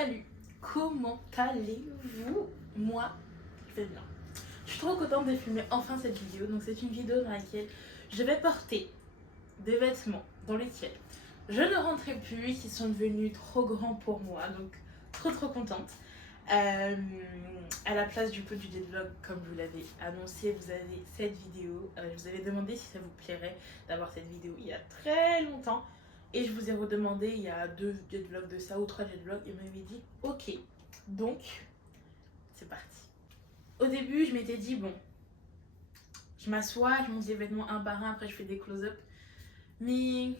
Salut, comment allez-vous? Moi, je vais bien. Je suis trop contente de filmer enfin cette vidéo. Donc c'est une vidéo dans laquelle je vais porter des vêtements dans lesquels je ne rentrais plus, qui sont devenus trop grands pour moi. Donc trop contente. À la place du devlog, comme vous l'avez annoncé, vous avez cette vidéo. Je vous avais demandé si ça vous plairait d'avoir cette vidéo il y a très longtemps. Et je vous ai redemandé il y a 2 vlogs de ça ou 3 vlogs et vous m'avez dit ok. Donc, c'est parti. Au début, je m'étais dit bon, je m'assois, je monte les vêtements un par un, après je fais des close-up. Mais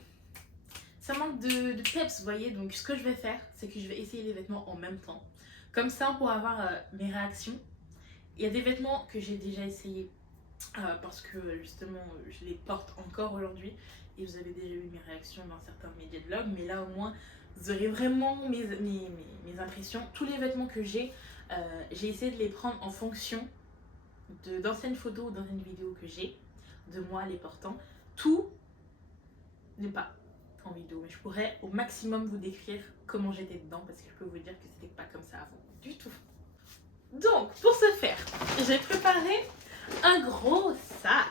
ça manque de peps, vous voyez. Donc ce que je vais faire, c'est que je vais essayer les vêtements en même temps. Comme ça, pour avoir mes réactions. Il y a des vêtements que j'ai déjà essayé parce que justement, je les porte encore aujourd'hui. Et vous avez déjà eu mes réactions dans certains médias de vlog. Mais là, au moins, vous aurez vraiment mes impressions. Tous les vêtements que j'ai essayé de les prendre en fonction d'anciennes photos ou d'anciennes vidéos que j'ai de moi les portant. Tout n'est pas en vidéo, mais je pourrais au maximum vous décrire comment j'étais dedans parce que je peux vous dire que c'était pas comme ça avant du tout. Donc, pour ce faire, j'ai préparé un gros sac.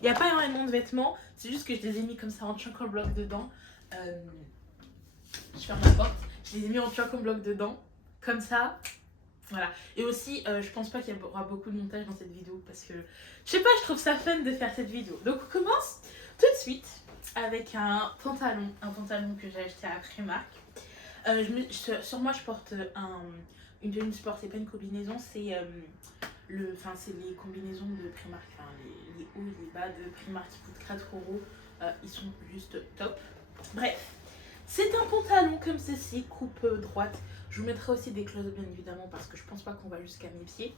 Il n'y a pas énormément de vêtements, c'est juste que je les ai mis comme ça en choco-bloc dedans. Je ferme la porte. Je les ai mis en choco-bloc dedans, comme ça. Voilà. Et aussi, je pense pas qu'il y aura beaucoup de montage dans cette vidéo parce que, je sais pas, je trouve ça fun de faire cette vidéo. Donc, on commence tout de suite avec un pantalon que j'ai acheté à Primark. Sur moi, je porte une tenue sport, c'est pas une combinaison, c'est c'est les combinaisons de Primark, enfin les hauts et les bas de Primark qui coûtent 4 €, ils sont juste top. Bref, c'est un pantalon comme ceci, coupe droite. Je vous mettrai aussi des close-up bien évidemment parce que je pense pas qu'on va jusqu'à mes pieds.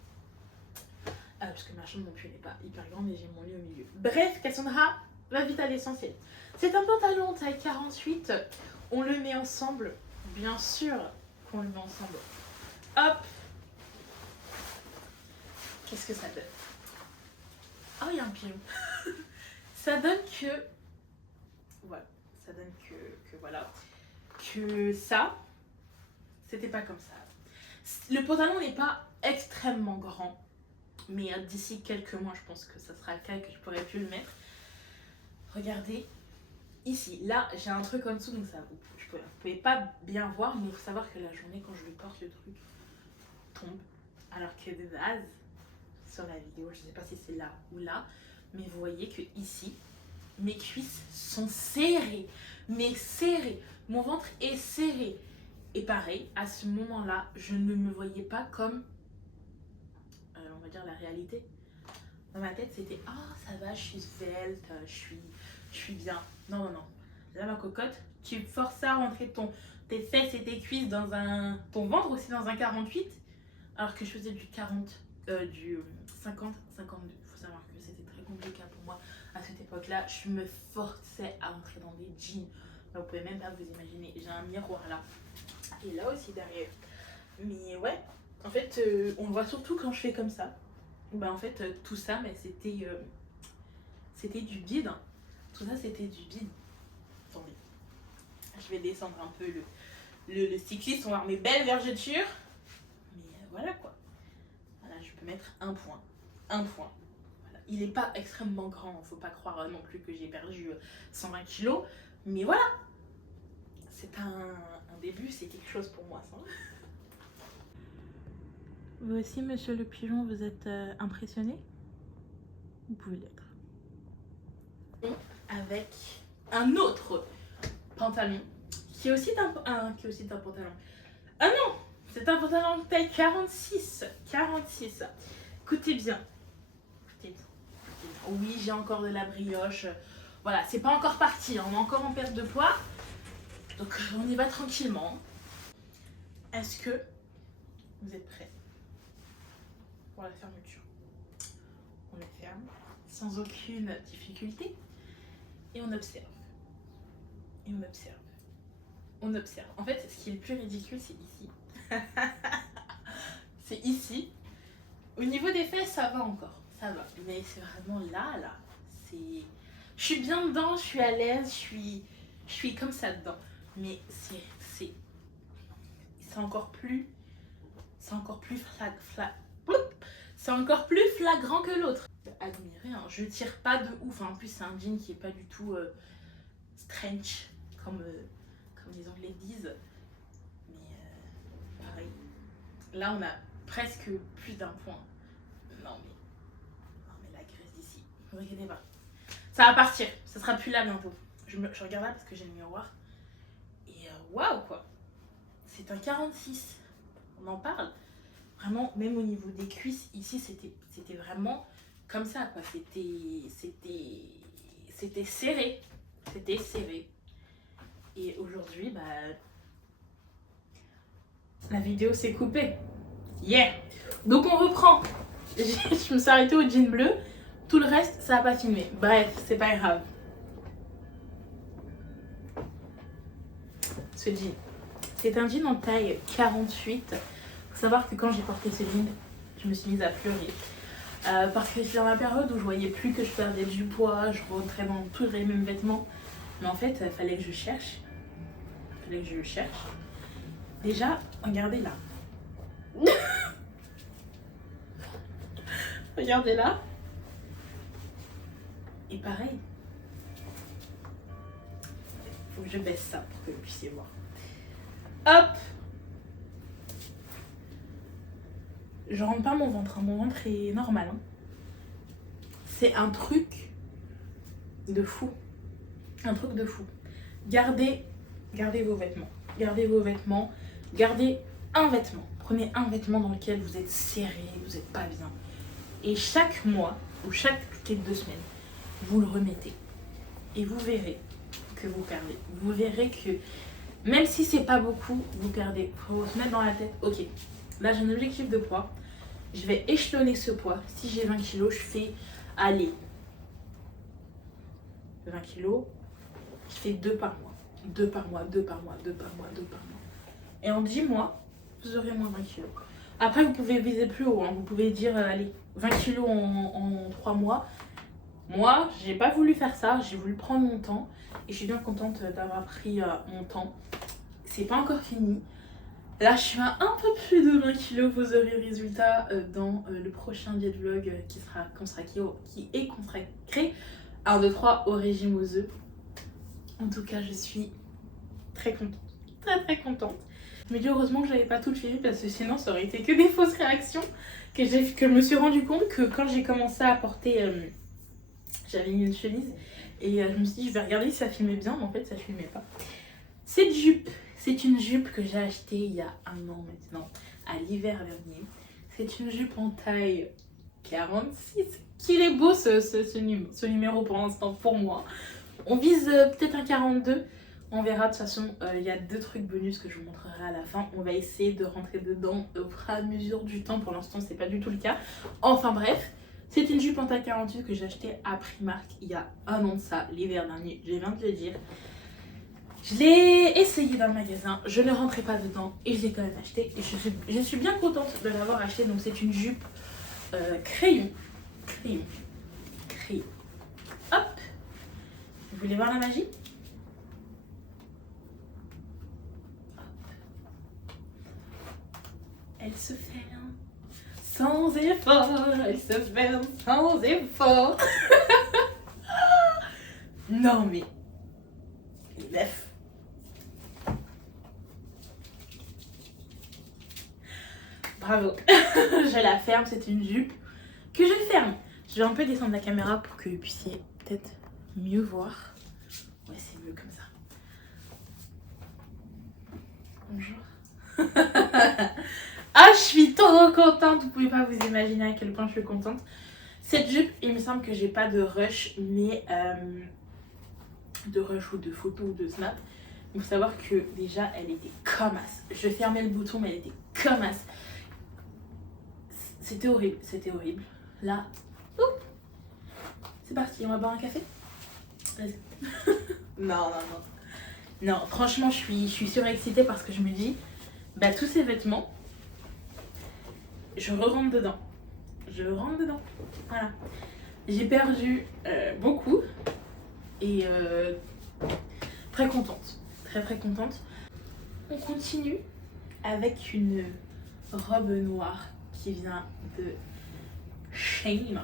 Parce que ma chambre non plus n'est pas hyper grande et j'ai mon lit au milieu. Bref, Cassandra va vite à l'essentiel. C'est un pantalon taille 48, on le met ensemble, bien sûr qu'on le met ensemble. Hop! Qu'est-ce que ça donne? Oh, il y a un pigeon. Ça donne que... Voilà. Ça donne que voilà. Que ça, c'était pas comme ça. Le pantalon n'est pas extrêmement grand. Mais d'ici quelques mois, je pense que ça sera le cas et que je pourrai plus le mettre. Regardez. Ici, là, j'ai un truc en dessous, donc ça, vous pouvez pas bien voir, mais il faut savoir que la journée, quand je le porte, le truc tombe. Alors que de base, sur la vidéo, je sais pas si c'est là ou là, mais vous voyez que ici, mes cuisses sont serrées, mais serrées. Mon ventre est serré. Et pareil, à ce moment-là, je ne me voyais pas comme, on va dire, la réalité. Dans ma tête, c'était « Ah, ça va, je suis svelte, je suis bien. » Non. Là, ma cocotte, tu forces à rentrer tes fesses et tes cuisses dans ton ventre aussi dans un 48, alors que je faisais du 50, 52. Il faut savoir que c'était très compliqué pour moi à cette époque-là. Je me forçais à rentrer dans des jeans. Là, vous pouvez même pas vous imaginer. J'ai un miroir là. Et là aussi derrière. Mais ouais, en fait, on le voit surtout quand je fais comme ça. Bah en fait, tout ça, mais c'était du bide. Tout ça, c'était du bide. Attendez. Je vais descendre un peu le cycliste. On va voir mes belles vergetures. Mais voilà quoi. Voilà, je peux mettre un point. Voilà. Il n'est pas extrêmement grand. Faut pas croire non plus que j'ai perdu 120 kilos. Mais voilà. C'est un début, c'est quelque chose pour moi, ça. Vous aussi, monsieur le pigeon, vous êtes impressionné? Vous pouvez l'être. Avec un autre pantalon, qui est aussi un pantalon. Ah non! C'est un pantalon de taille 46. Écoutez bien. Oui, j'ai encore de la brioche. Voilà, c'est pas encore parti. On est encore en perte de poids. Donc, on y va tranquillement. Est-ce que vous êtes prêts pour la fermeture? On la ferme sans aucune difficulté. Et on observe. On observe. En fait, ce qui est le plus ridicule, c'est ici. C'est ici. Au niveau des fesses, ça va encore. Ça va. Mais c'est vraiment là. Je suis bien dedans, je suis à l'aise, je suis comme ça dedans. Mais ça c'est encore plus c'est encore plus flagrant que l'autre. Admirer, hein. Je tire pas de ouf, hein. En plus c'est un jean qui est pas du tout stretch comme les Anglais disent. Mais pareil. Là on a presque plus d'un point. Non mais la graisse d'ici, ne vous inquiétez pas. Ça va partir, ça sera plus là bientôt. Je regarde là parce que j'ai le miroir. Et waouh quoi. C'est un 46. On en parle. Vraiment, même au niveau des cuisses, ici c'était vraiment comme ça quoi. C'était serré. C'était serré. Et aujourd'hui, bah, la vidéo s'est coupée. Yeah! Donc on reprend. Je me suis arrêtée au jean bleu. Tout le reste, ça n'a pas filmé. Bref, c'est pas grave. Ce jean. C'est un jean en taille 48. Faut savoir que quand j'ai porté ce jean, je me suis mise à pleurer. Parce que c'est dans la période où je voyais plus que je perdais du poids, je rentrais dans tous les mêmes vêtements. Mais en fait, il fallait que je cherche. Déjà, regardez là. Regardez là. Et pareil. Faut que je baisse ça pour que vous puissiez voir. Hop! Je rentre pas mon ventre, hein. Mon ventre est normal. Hein. C'est un truc de fou. Un truc de fou. Gardez vos vêtements. Gardez vos vêtements. Gardez un vêtement. Prenez un vêtement dans lequel vous êtes serré, vous n'êtes pas bien. Et chaque mois, ou toutes les 2 semaines, vous le remettez. Et vous verrez que vous perdez. Vous verrez que même si c'est pas beaucoup, vous perdez. Il faut se mettre dans la tête, ok, là j'ai un objectif de poids. Je vais échelonner ce poids. Si j'ai 20 kg, je fais, allez, 20 kg, je fais 2 par mois. 2 par mois. Et en 10 mois, vous aurez moins 20 kg. Après, vous pouvez viser plus haut. Hein. Vous pouvez dire, allez, 20 kg en 3 mois. Moi, j'ai pas voulu faire ça. J'ai voulu prendre mon temps. Et je suis bien contente d'avoir pris mon temps. C'est pas encore fini. Là, je suis à un peu plus de 20 kg. Vous aurez le résultat dans le prochain diet vlog qui est consacré 1, 2, 3 au régime aux œufs. En tout cas, je suis très contente. Très contente. Je me dis heureusement que j'avais pas tout le filmé parce que sinon ça aurait été que des fausses réactions. Que je me suis rendu compte que quand j'ai commencé à porter, j'avais mis une chemise et je me suis dit je vais regarder si ça filmait bien, mais en fait ça filmait pas. Cette jupe, c'est une jupe que j'ai achetée il y a 1 an maintenant, à l'hiver dernier. C'est une jupe en taille 46. Qu'il est beau ce numéro pour l'instant pour moi. On vise peut-être un 42. On verra, de toute façon, il y a 2 trucs bonus que je vous montrerai à la fin. On va essayer de rentrer dedans au fur et à mesure du temps. Pour l'instant, c'est pas du tout le cas. Enfin bref, c'est une jupe en taille 48 que j'ai achetée à Primark il y a 1 an de ça, l'hiver dernier. Je viens de le dire. Je l'ai essayé dans le magasin, je ne rentrais pas dedans et je l'ai quand même acheté. Et je suis bien contente de l'avoir acheté. Donc c'est une jupe crayon. Hop! Vous voulez voir la magie? Elle se ferme sans effort, elle se ferme sans effort. Non mais, bref. Bravo. Je la ferme, c'est une jupe que je ferme. Je vais un peu descendre la caméra pour que vous puissiez peut-être mieux voir. Ouais, c'est mieux comme ça. Bonjour. Ah, je suis trop contente, vous pouvez pas vous imaginer à quel point je suis contente. Cette jupe, il me semble que j'ai pas de rush, mais de rush ou de photo ou de snap. Il faut savoir que déjà, elle était comme as. Je fermais le bouton, mais elle était comme as. C'était horrible. Là, c'est parti, on va boire un café. Vas-y. Non, franchement, je suis surexcitée parce que je me dis, bah tous ces vêtements, je rentre dedans. Voilà. J'ai perdu beaucoup et très contente. Très contente. On continue avec une robe noire qui vient de Shein.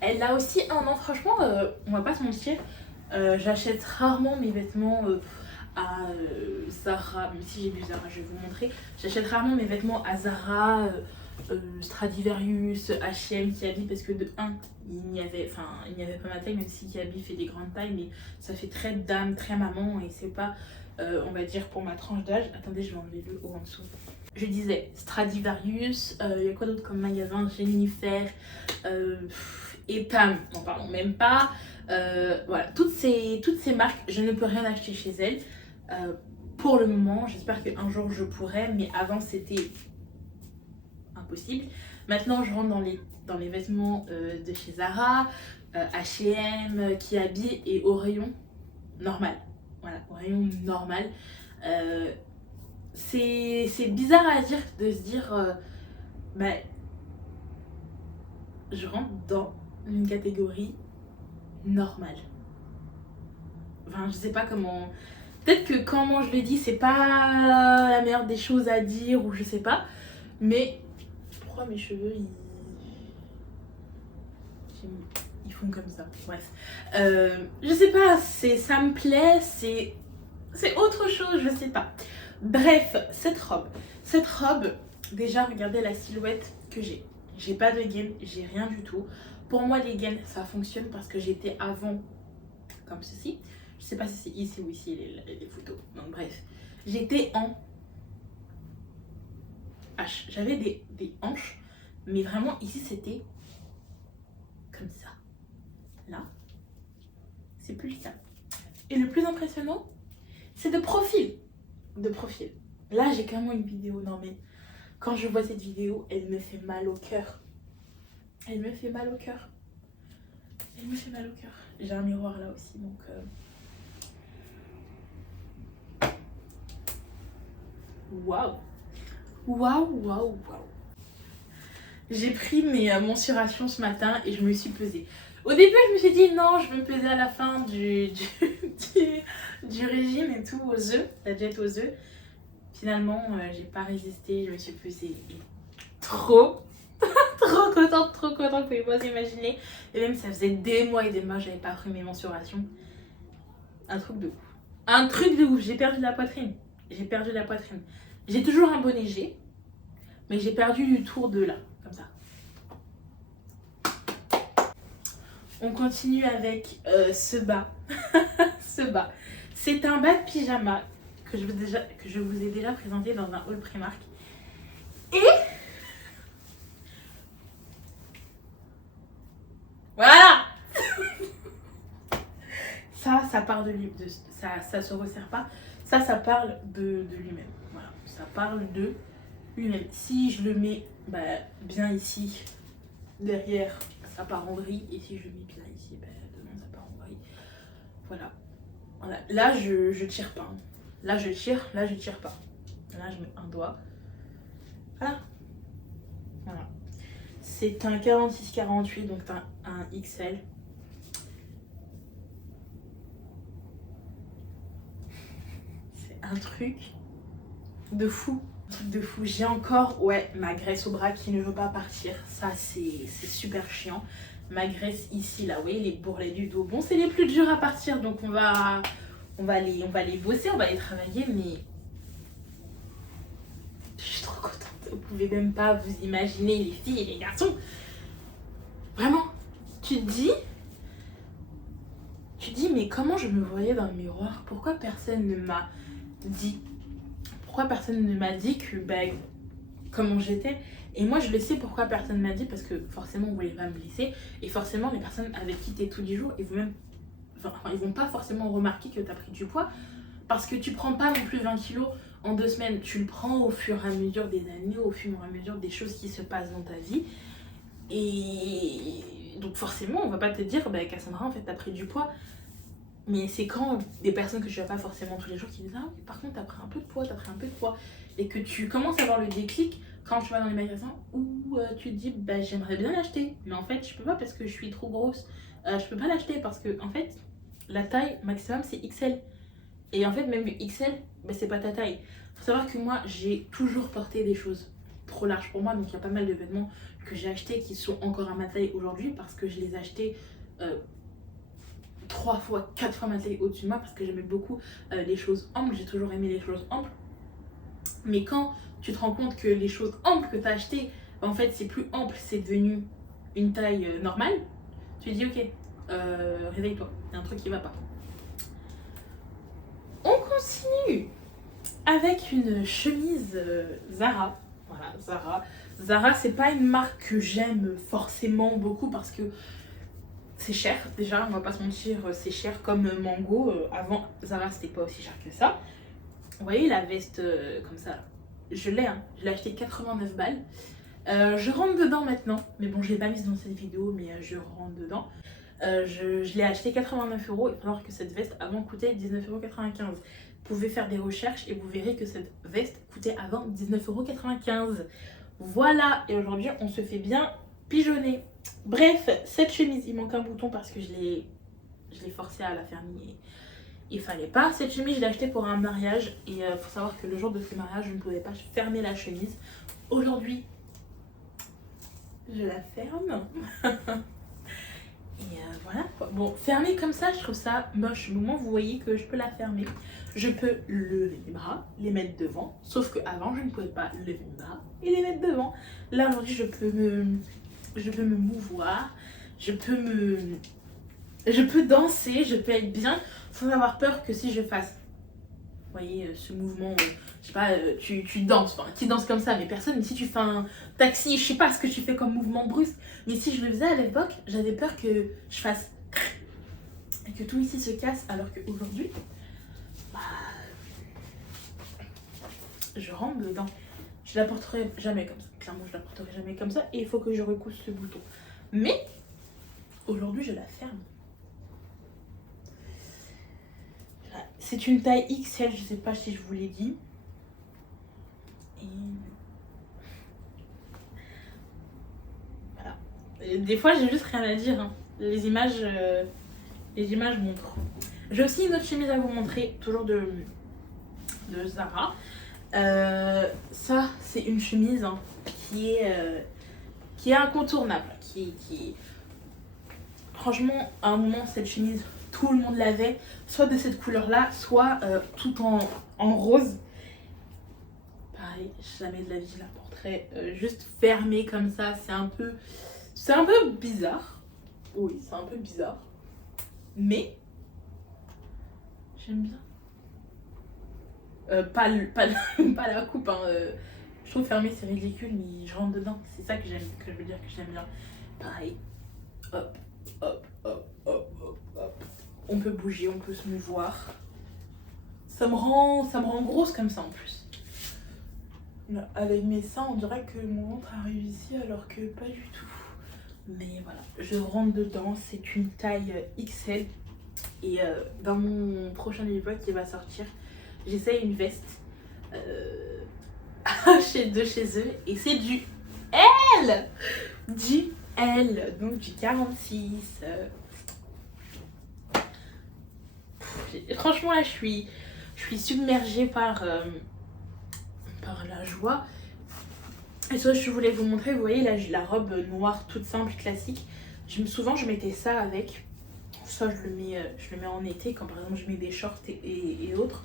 Elle a aussi un an, franchement, on va pas se mentir, j'achète rarement mes vêtements à Zara, même si j'ai vu Zara, je vais vous montrer. J'achète rarement mes vêtements à Zara, Stradivarius, H&M, Kiabi, parce que de 1, il n'y avait pas ma taille, même si Kiabi fait des grandes tailles, mais ça fait très dame, très maman, et c'est pas, on va dire, pour ma tranche d'âge. Attendez, je vais enlever le haut en dessous. Je disais Stradivarius, il y a quoi d'autre comme magasin? Jennifer, et Pam, n'en parlons même pas. Voilà, toutes ces marques, je ne peux rien acheter chez elles. Pour le moment, j'espère qu'un jour je pourrai, mais avant c'était impossible. Maintenant, je rentre dans les vêtements de chez Zara, H&M, Kiabi et au rayon normal. Voilà, au rayon normal. C'est bizarre à dire de se dire, bah, je rentre dans une catégorie normale. Enfin, je sais pas comment. Peut-être que comment je le dis, c'est pas la meilleure des choses à dire ou je sais pas. Mais pourquoi mes cheveux ils font comme ça? Bref. Je sais pas, ça me plaît, c'est autre chose, je sais pas. Bref, cette robe, déjà regardez la silhouette que j'ai. J'ai pas de gaine, j'ai rien du tout. Pour moi, les gaines, ça fonctionne parce que j'étais avant comme ceci. Je sais pas si c'est ici ou ici les photos. Donc bref, j'étais en H. J'avais des hanches, mais vraiment ici c'était comme ça. Là, c'est plus le cas. Et le plus impressionnant, c'est de profil. Là, j'ai carrément une vidéo. Non mais, quand je vois cette vidéo, elle me fait mal au cœur. J'ai un miroir là aussi, donc... Waouh. J'ai pris mes mensurations ce matin et je me suis pesée. Au début, je me suis dit non, je vais me peser à la fin du régime et tout, aux œufs, la diète aux œufs. Finalement, j'ai pas résisté, je me suis pesée et trop contente, vous pouvez pas imaginer. Et même ça faisait des mois et des mois, j'avais pas pris mes mensurations. Un truc de ouf, j'ai perdu la poitrine. J'ai toujours un bonnet G, mais j'ai perdu du tour de là, comme ça. On continue avec ce bas. C'est un bas de pyjama que je vous ai déjà présenté dans un haul Primark. Et voilà. Ça part de lui, ça se resserre pas. Ça parle de lui-même. Voilà, ça parle de lui-même. Si je le mets bien ici, derrière, ça part en vrille. Et si je le mets bien ici, devant, ça part en vrille. Voilà. Là, je tire pas. Là, je tire pas. Là, je mets un doigt. Voilà. C'est un 46-48, donc un XL. Un truc de fou. J'ai encore ma graisse au bras qui ne veut pas partir. Ça c'est super chiant. Ma graisse ici là, vous voyez les bourrelets du dos. Bon, c'est les plus durs à partir, donc on va les bosser, on va les travailler, mais je suis trop contente. Vous pouvez même pas vous imaginer, les filles et les garçons. Vraiment, tu te dis mais comment je me voyais dans le miroir? Pourquoi personne ne m'a dit que comment j'étais? Et moi je le sais pourquoi personne m'a dit, parce que forcément on voulait pas me blesser, et forcément les personnes avec qui t'es tous les jours, ils vont pas forcément remarquer que t'as pris du poids, parce que tu prends pas non plus 20 kilos en 2 semaines, tu le prends au fur et à mesure des années, au fur et à mesure des choses qui se passent dans ta vie. Et donc forcément on va pas te dire Cassandra, en fait t'as pris du poids. Mais c'est quand des personnes que tu vois pas forcément tous les jours qui disent ah oui, par contre t'as pris un peu de poids, et que tu commences à avoir le déclic quand tu vas dans les magasins où tu te dis j'aimerais bien l'acheter, mais en fait je peux pas parce que je suis trop grosse. Je peux pas l'acheter parce que en fait la taille maximum c'est XL, et en fait même le XL c'est pas ta taille. Faut savoir que moi, j'ai toujours porté des choses trop larges pour moi. Donc, il y a pas mal de vêtements que j'ai achetés qui sont encore à ma taille aujourd'hui parce que je les ai achetés 3 fois, 4 fois ma taille au-dessus de moi parce que j'aimais beaucoup les choses amples. J'ai toujours aimé les choses amples. Mais quand tu te rends compte que les choses amples que tu as achetées, en fait, c'est plus ample, c'est devenu une taille normale, tu te dis ok, réveille-toi, il y a un truc qui va pas. On continue avec une chemise Zara. Voilà, Zara. Zara, c'est pas une marque que j'aime forcément beaucoup parce que c'est cher. Déjà, on va pas se mentir, c'est cher comme Mango. Avant, Zara, c'était pas aussi cher que ça. Vous voyez la veste comme ça là. Je l'ai, hein. Je l'ai acheté 89 balles. Je rentre dedans maintenant. Mais bon, je l'ai pas mise dans cette vidéo, mais je rentre dedans. Je l'ai acheté 89 €. Il faut savoir que cette veste avant coûtait 19,95 €. Vous pouvez faire des recherches et vous verrez que cette veste coûtait avant 19,95 €. Voilà, et aujourd'hui on se fait bien pigeonner. Bref, cette chemise, il manque un bouton parce que je l'ai forcé à la fermer. Il fallait pas. Cette chemise, je l'ai achetée pour un mariage et il faut savoir que le jour de ce mariage, je ne pouvais pas fermer la chemise. Aujourd'hui, je la ferme. Et voilà quoi. Bon, fermer comme ça, je trouve ça moche. Au moment où vous voyez que je peux la fermer, je peux lever les bras, les mettre devant. Sauf qu'avant, je ne pouvais pas lever les bras et les mettre devant. Là, aujourd'hui, je peux me mouvoir, je peux danser, je peux être bien sans avoir peur que si je fasse, vous voyez, ce mouvement, je sais pas, tu danses, enfin, tu danses comme ça, mais personne, mais si tu fais un taxi, je sais pas ce que tu fais comme mouvement brusque, mais si je le faisais à l'époque, j'avais peur que je fasse et que tout ici se casse, alors qu'aujourd'hui, bah, je rentre dedans. Je la porterai jamais comme ça, clairement je la porterai jamais comme ça, et il faut que je recousse ce bouton. Mais, aujourd'hui je la ferme. C'est une taille XL, je sais pas si je vous l'ai dit. Et voilà. Et des fois, j'ai juste rien à dire. Hein. Les images montrent. J'ai aussi une autre chemise à vous montrer, toujours de Zara. Ça, c'est une chemise hein, qui est incontournable. Franchement, à un moment, cette chemise, tout le monde l'avait, soit de cette couleur-là, soit tout en rose. Pareil, jamais de la vie je la porterai juste fermée comme ça. C'est un peu bizarre. Oui, c'est un peu bizarre. Mais j'aime bien. Pas la coupe. Hein, je trouve fermée c'est ridicule, mais je rentre dedans. C'est ça que j'aime, que je veux dire que j'aime bien. Pareil. Hop, hop, hop, hop, hop, hop. On peut bouger, on peut se mouvoir. Ça me rend grosse comme ça en plus. Là, avec mes seins, on dirait que mon ventre arrive ici alors que pas du tout. Mais voilà, je rentre dedans, c'est une taille XL. Et dans mon prochain vlog qui va sortir, j'essaye une veste de chez eux. Et c'est du L! Du L, donc du 46. Franchement là je suis submergée par la joie. Et ça je voulais vous montrer, vous voyez la robe noire toute simple classique. Souvent je mettais ça avec. Ça je le mets en été quand par exemple je mets des shorts et autres.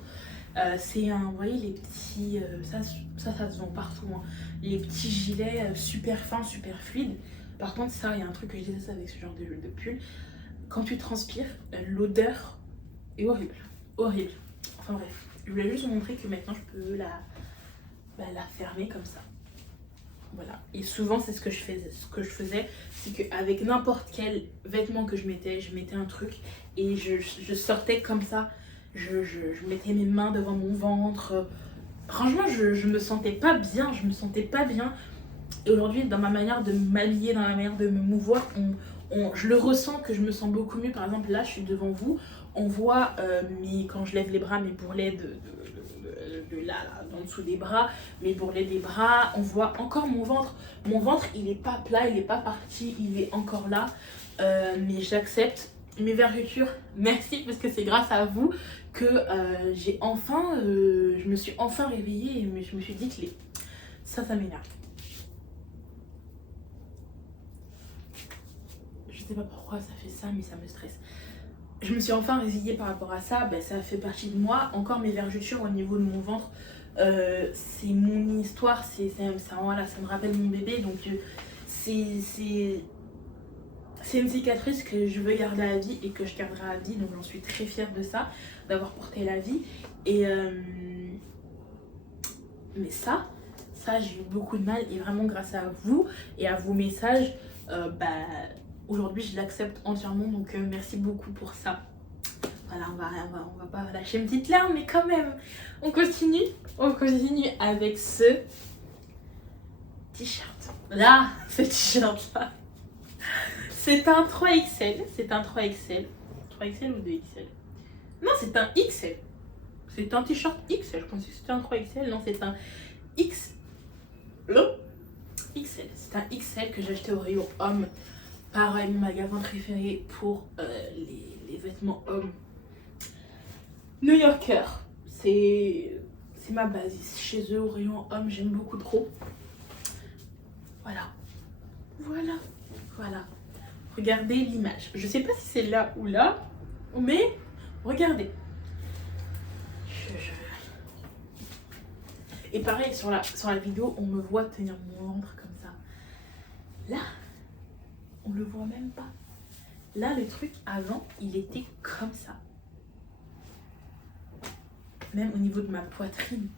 C'est un, vous voyez les petits, ça se vend partout, hein. Les petits gilets super fins, super fluides. Par contre ça, il y a un truc que je déteste avec ce genre de pull. Quand tu transpires, l'odeur est horrible, horrible. Enfin bref, je voulais juste vous montrer que maintenant je peux la fermer comme ça. Voilà, et souvent c'est ce que je faisais, c'est qu'avec n'importe quel vêtement que je mettais un truc et je sortais comme ça, je mettais mes mains devant mon ventre. Franchement, je me sentais pas bien, Et aujourd'hui, dans ma manière de m'habiller, dans ma manière de me mouvoir, je le ressens que je me sens beaucoup mieux. Par exemple, là, je suis devant vous, on voit quand je lève les bras, mes bourrelets de là, en dessous des bras, mes bourrelets des bras, on voit encore mon ventre. Mon ventre, il est pas plat, il est pas parti, il est encore là. Mais j'accepte mes vergetures, merci, parce que c'est grâce à vous que j'ai enfin, je me suis enfin réveillée et je me suis dit que ça m'énerve. Je sais pas pourquoi ça fait ça, mais ça me stresse. Je me suis enfin réveillée par rapport à ça, ben, ça fait partie de moi. Encore mes vergetures au niveau de mon ventre, c'est mon histoire, voilà, ça me rappelle mon bébé, donc c'est une cicatrice que je veux garder à vie et que je garderai à vie, donc j'en suis très fière de ça, d'avoir porté la vie. Et mais ça j'ai eu beaucoup de mal, et vraiment grâce à vous et à vos messages, bah, aujourd'hui je l'accepte entièrement, donc merci beaucoup pour ça. Voilà, on va pas lâcher une petite larme, mais quand même, on continue avec ce t-shirt. Là, ce t-shirt là. C'est un 3XL. C'est un 3XL. 3XL ou 2XL? Non, c'est un XL. C'est un t-shirt XL. Je pensais que c'était un 3XL. Non, c'est un XL. C'est un XL que j'ai acheté au rayon homme. Pareil, mon magasin préféré pour les vêtements hommes. New Yorker. C'est ma base. Chez eux, au rayon homme, j'aime beaucoup trop. Voilà. Regardez l'image. Je sais pas si c'est là ou là, mais regardez. Et pareil, sur la vidéo, on me voit tenir mon ventre comme ça. Là, on le voit même pas. Là, le truc avant, il était comme ça. Même au niveau de ma poitrine.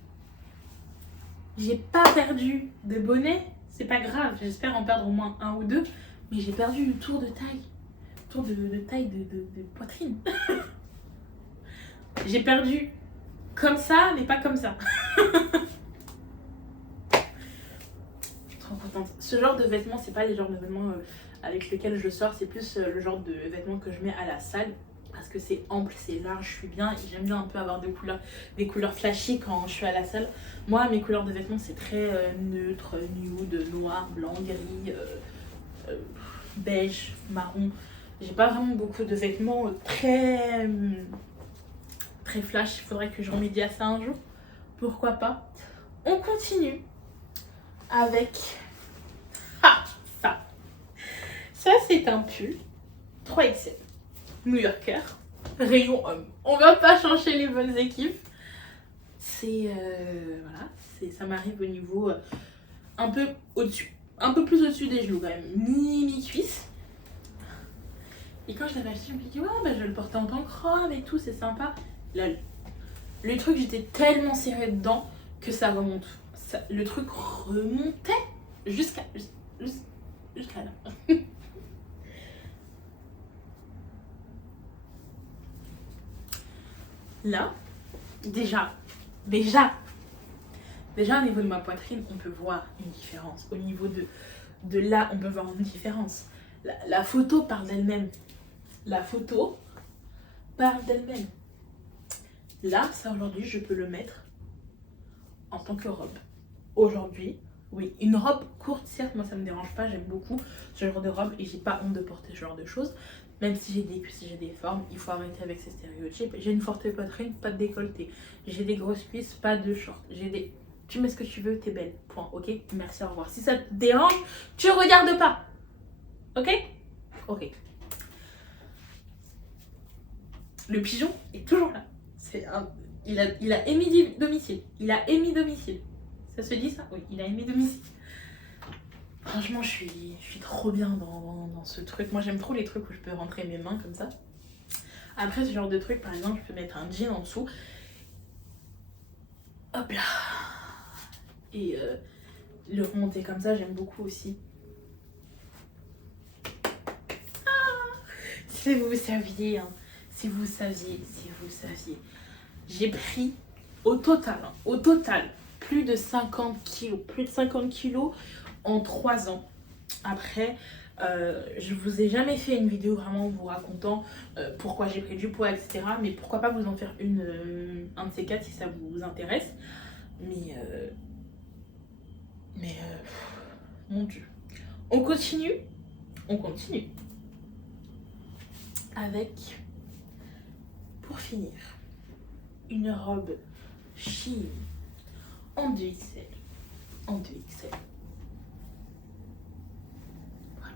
J'ai pas perdu de bonnet. C'est pas grave, j'espère en perdre au moins un ou deux. Mais j'ai perdu le tour de taille. Tour de taille de poitrine. J'ai perdu comme ça, mais pas comme ça. Trop contente. Ce genre de vêtements, c'est pas les genres de vêtements avec lesquels je sors. C'est plus le genre de vêtements que je mets à la salle. Parce que c'est ample, c'est large, je suis bien. Et j'aime bien un peu avoir des couleurs flashy quand je suis à la salle. Moi, mes couleurs de vêtements, c'est très neutre, nude, noir, blanc, gris, beige, marron. J'ai pas vraiment beaucoup de vêtements très flash. Il faudrait que je remédie à ça un jour. Pourquoi pas. On continue avec ça. Ça, c'est un pull 3XL. New Yorker. Rayon homme. On va pas changer les bonnes équipes. C'est voilà, ça m'arrive au niveau un peu au-dessus. Un peu plus au-dessus des genoux quand même. Mi-cuisse. Et quand je l'avais acheté, je me suis dit, ouais, bah, je vais le porter en tant que robe et tout, c'est sympa. Là, le truc, j'étais tellement serrée dedans que ça remonte. Le truc remontait jusqu'à là. Là, déjà, au niveau de ma poitrine, on peut voir une différence. Au niveau de là, on peut voir une différence. La photo parle d'elle-même. La photo parle d'elle-même. Là, ça aujourd'hui, je peux le mettre en tant que robe. Aujourd'hui, oui, une robe courte, certes, moi ça me dérange pas, j'aime beaucoup ce genre de robe et j'ai pas honte de porter ce genre de choses. Même si j'ai des cuisses, j'ai des formes, il faut arrêter avec ces stéréotypes. J'ai une forte poitrine, pas de décolleté. J'ai des grosses cuisses, pas de short. Tu mets ce que tu veux, t'es belle. Point, ok? Merci, au revoir. Si ça te dérange, tu regardes pas. Ok? Ok. Le pigeon est toujours là. Il a émis domicile. Il a émis domicile. Ça se dit ça? Oui, il a émis domicile. Franchement, je suis trop bien dans ce truc. Moi, j'aime trop les trucs où je peux rentrer mes mains comme ça. Après, ce genre de truc, par exemple, je peux mettre un jean en dessous. Hop là. Et le remonter comme ça, j'aime beaucoup aussi. Ah, si vous saviez, hein. Si vous saviez. J'ai pris au total, plus de 50 kilos en 3 ans. Après, je vous ai jamais fait une vidéo vraiment vous racontant pourquoi j'ai pris du poids, etc. Mais pourquoi pas vous en faire un de ces quatre si ça vous intéresse. Mais mon Dieu. On continue. avec, pour finir, une robe Shein en 2XL. En 2XL. Voilà.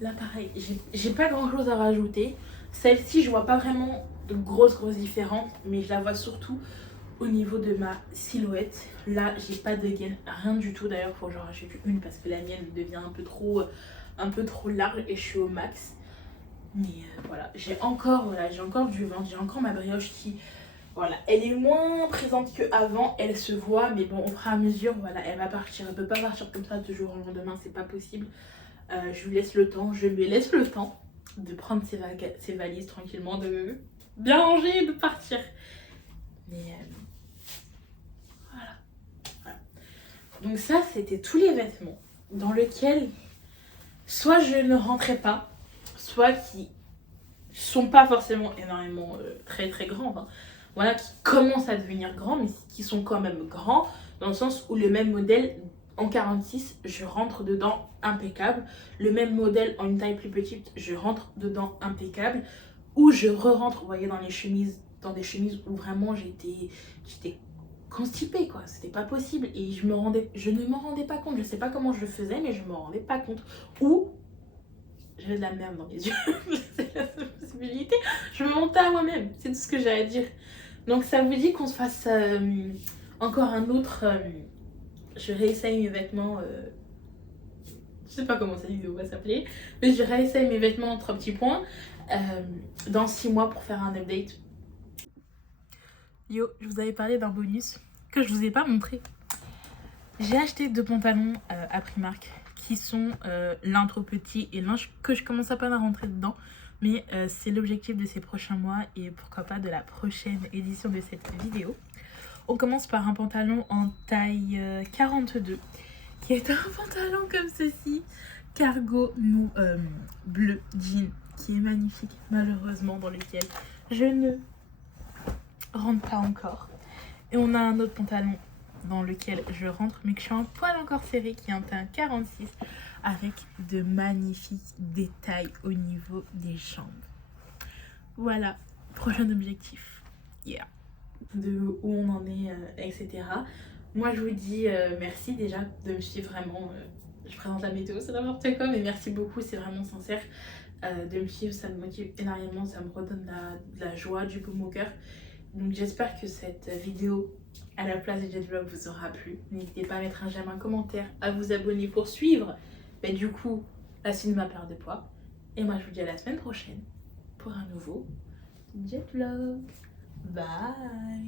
Là pareil, j'ai pas grand chose à rajouter. Celle-ci, je vois pas vraiment de grosses différences, mais je la vois surtout au niveau de ma silhouette. Là, j'ai pas de gaine, rien du tout. D'ailleurs, faut que j'en rachète une parce que la mienne devient un peu trop large et je suis au max. Mais voilà, j'ai encore du ventre, j'ai encore ma brioche qui, voilà, elle est moins présente qu'avant, elle se voit, mais bon, au fur et à mesure, voilà, elle va partir. Elle peut pas partir comme ça du jour au lendemain, c'est pas possible. Je lui laisse le temps, je lui laisse le temps de prendre ses valises tranquillement, de bien ranger et de partir. Mais voilà. Donc ça, c'était tous les vêtements dans lesquels soit je ne rentrais pas, soit qui sont pas forcément énormément très grands, enfin, voilà, qui commencent à devenir grands, mais qui sont quand même grands, dans le sens où le même modèle en 46, je rentre dedans impeccable. Le même modèle en une taille plus petite, je rentre dedans impeccable. Ou je re-rentre, vous voyez, dans des chemises où vraiment j'étais constipée, quoi. C'était pas possible. Et je ne m'en rendais pas compte. Je sais pas comment je le faisais, mais je me rendais pas compte. Ou j'avais de la merde dans les yeux. C'est la seule possibilité. Je me mentais à moi-même. C'est tout ce que j'ai à dire. Donc ça vous dit qu'on se fasse encore un autre... je réessaye mes vêtements... je sais pas comment cette vidéo va s'appeler. Mais je réessaye mes vêtements en 3 petits points. Dans 6 mois pour faire un update. Yo, je vous avais parlé d'un bonus que je vous ai pas montré. J'ai acheté 2 pantalons à Primark qui sont l'un trop petit et l'un que je commence à peine à rentrer dedans. Mais c'est l'objectif de ces prochains mois et pourquoi pas de la prochaine édition de cette vidéo. On commence par un pantalon en taille 42 qui est un pantalon comme ceci, cargo bleu jean, qui est magnifique, malheureusement dans lequel je ne rentre pas encore. Et on a un autre pantalon dans lequel je rentre mais que je suis un poil encore serré, qui est un teint 46 avec de magnifiques détails au niveau des jambes. Voilà, prochain objectif. Yeah. De où on en est, etc. Moi je vous dis merci déjà de me suivre vraiment. Je présente la météo, c'est n'importe quoi, mais merci beaucoup, c'est vraiment sincère. De me suivre, ça me motive énormément, ça me redonne de la joie, du baume au cœur. Donc j'espère que cette vidéo à la place du jet vlog vous aura plu. N'hésitez pas à mettre un j'aime, un commentaire, à vous abonner pour suivre du coup la suite de ma perte de poids. Et moi je vous dis à la semaine prochaine pour un nouveau jet vlog. Bye.